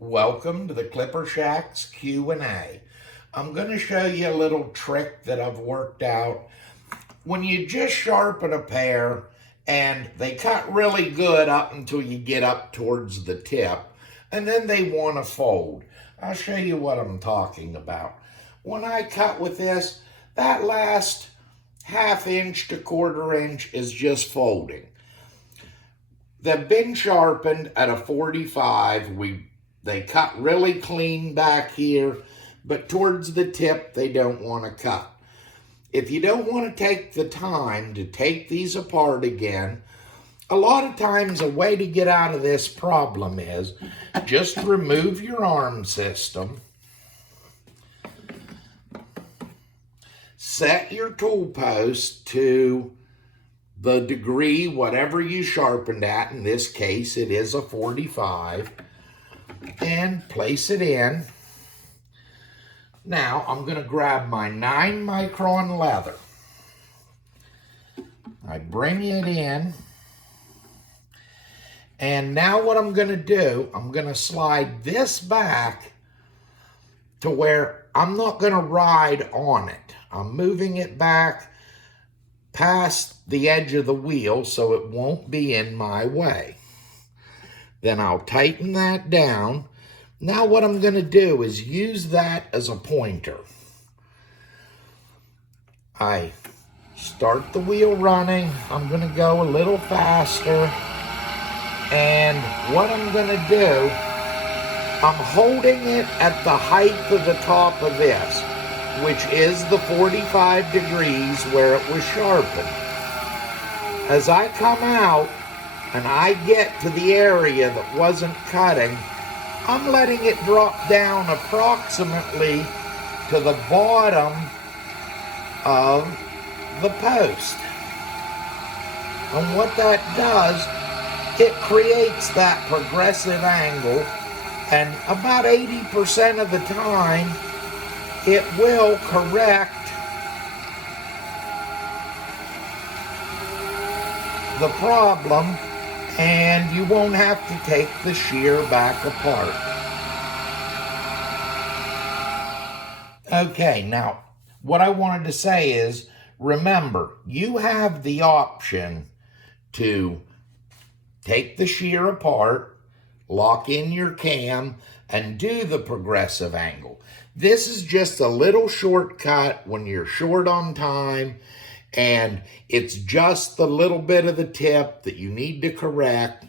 Welcome to the Clipper Shack's Q&A. I'm going to show you a little trick that I've worked out. When you just sharpen a pair and they cut really good up until you get up towards the tip, and then they want to fold. I'll show you what I'm talking about. When I cut with this, that last ½ inch to ¼ inch is just folding. They've been sharpened at a 45. They cut really clean back here, but towards the tip, they don't want to cut. If you don't want to take the time to take these apart again, a lot of times a way to get out of this problem is just remove your arm system, set your tool post to the degree, whatever you sharpened at. In this case, it is a 45. And place it in. Now, I'm going to grab my 9-micron leather. I bring it in. And now what I'm going to do, I'm going to slide this back to where I'm not going to ride on it. I'm moving it back past the edge of the wheel so it won't be in my way. Then I'll tighten that down. Now what I'm going to do is use that as a pointer. I start the wheel running. I'm going to go a little faster. And what I'm going to do, I'm holding it at the height of the top of this, which is the 45 degrees where it was sharpened. As I come out, and I get to the area that wasn't cutting, I'm letting it drop down approximately to the bottom of the post. And what that does, it creates that progressive angle, and about 80% of the time, it will correct the problem, and you won't have to take the shear back apart. Okay, now what I wanted to say is, remember, you have the option to take the shear apart, lock in your cam, and do the progressive angle. This is just a little shortcut when you're short on time and it's just the little bit of the tip that you need to correct,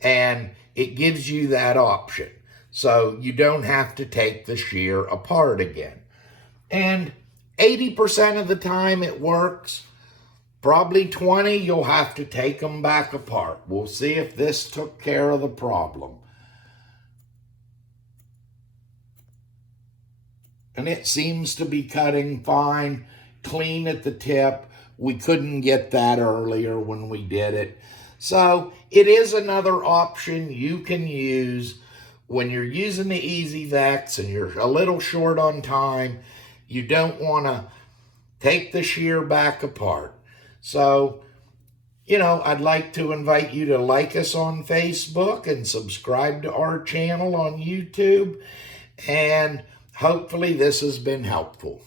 and it gives you that option. So you don't have to take the shear apart again. And 80% of the time it works. Probably 20, you'll have to take them back apart. We'll see if this took care of the problem. And it seems to be cutting fine, clean at the tip. We couldn't get that earlier when we did it. So it is another option you can use when you're using the EzVex and you're a little short on time. You don't want to take the shear back apart. So, I'd like to invite you to like us on Facebook and subscribe to our channel on YouTube. And hopefully this has been helpful.